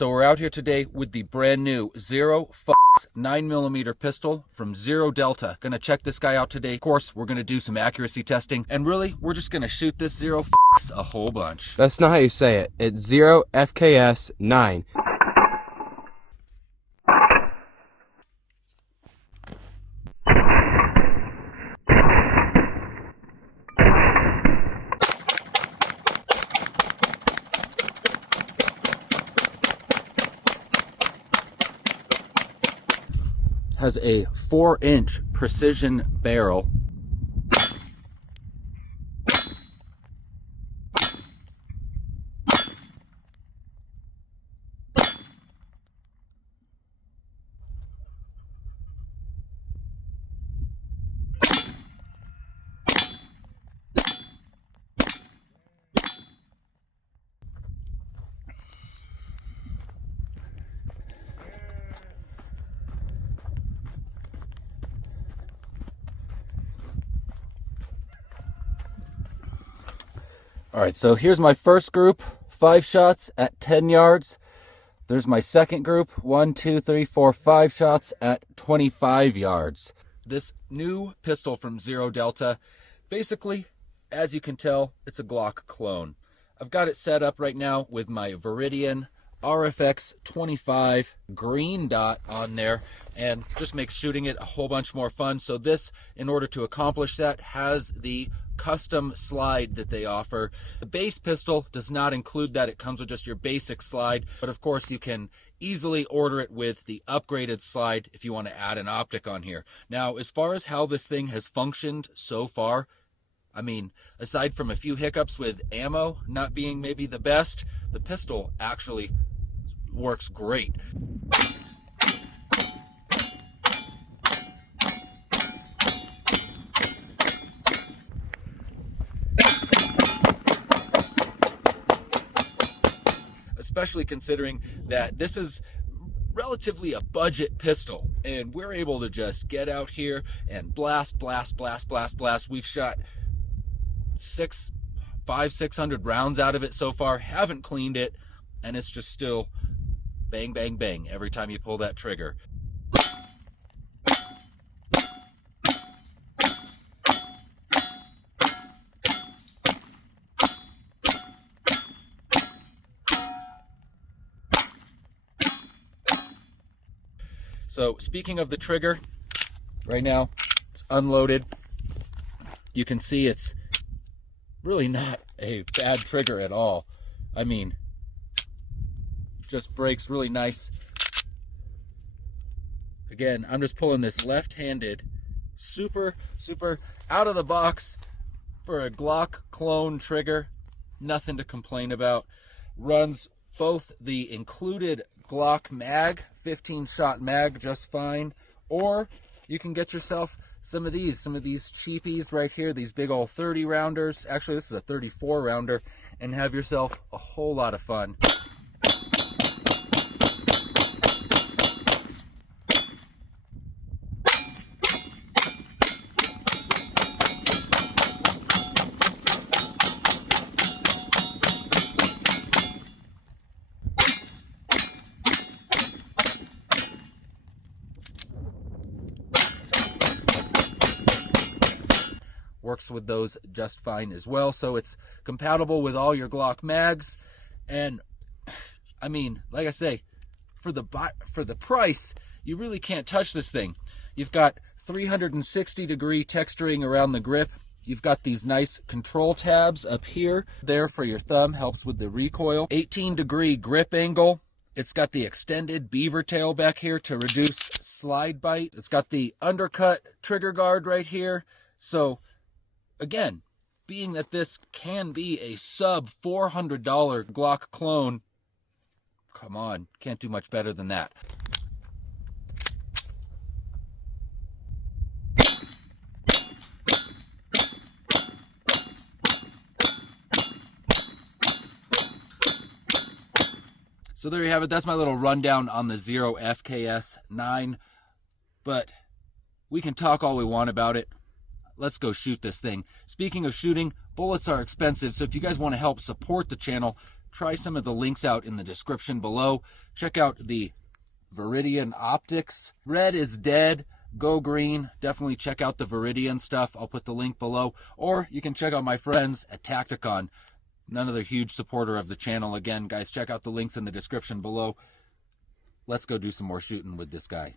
So we're out here today with the brand new ZRO FKS 9mm pistol from ZRODELTA. Gonna check this guy out today. Of course, we're gonna do some accuracy testing, and really, we're just gonna shoot this ZRO FKS a whole bunch. That's not how you say it. It's ZRO FKS-9. Has a 4-inch precision barrel. All right, so here's my first group, 5 shots at 10 yards. There's my second group, 1, 2, 3, 4, 5 shots at 25 yards. This new pistol from ZRODELTA, basically, as you can tell, it's a GLOCK clone. I've got it set up right now with my Viridian RFX-25 green dot on there, and just makes shooting it a whole bunch more fun. So this, in order to accomplish that, has the custom slide that they offer. The base pistol does not include that. It comes with just your basic slide, but of course you can easily order it with the upgraded slide if you want to add an optic on here. Now, as far as how this thing has functioned so far, I mean, aside from a few hiccups with ammo not being maybe the best, the pistol actually works great. Especially considering that this is relatively a budget pistol, and we're able to just get out here and blast. We've shot 600 rounds out of it so far, haven't cleaned it, and it's just still bang, bang, bang every time you pull that trigger. So speaking of the trigger, right now it's unloaded. You can see it's really not a bad trigger at all. I mean, just breaks really nice. Again, I'm just pulling this left-handed, super out of the box for a GLOCK clone trigger. Nothing to complain about. Runs both the included GLOCK mag, 15-shot mag, just fine, or you can get yourself some of these cheapies right here, these big old 30 rounders. Actually, this is a 34 rounder, and have yourself a whole lot of fun. Works with those just fine as well, so it's compatible with all your GLOCK mags. And I mean, like I say, for the price, you really can't touch this thing. You've got 360-degree texturing around the grip. You've got these nice control tabs up here, there for your thumb, helps with the recoil. 18-degree grip angle. It's got the extended beaver tail back here to reduce slide bite. It's got the undercut trigger guard right here. So again, being that this can be a sub $400 GLOCK clone, come on, can't do much better than that. So there you have it. That's my little rundown on the ZRO FKS-9. But we can talk all we want about it. Let's go shoot this thing. Speaking of shooting, bullets are expensive, so if you guys want to help support the channel, try some of the links out in the description below. Check out the Viridian optics. Red is dead. Go green. Definitely check out the Viridian stuff. I'll put the link below. Or you can check out my friends at Tacticon. Another huge supporter of the channel. Again, guys, check out the links in the description below. Let's go do some more shooting with this guy.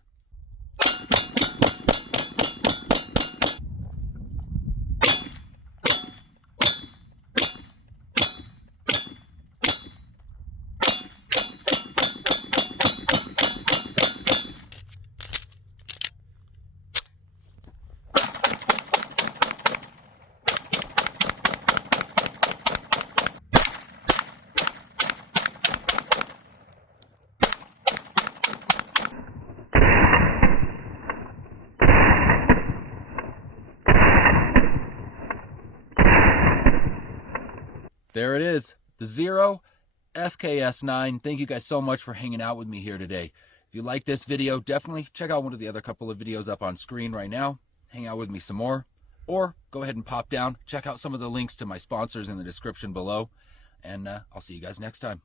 There it is, the ZRO FKS-9. Thank you guys so much for hanging out with me here today. If you like this video, definitely check out one of the other couple of videos up on screen right now. Hang out with me some more. Or go ahead and pop down. Check out some of the links to my sponsors in the description below. And I'll see you guys next time.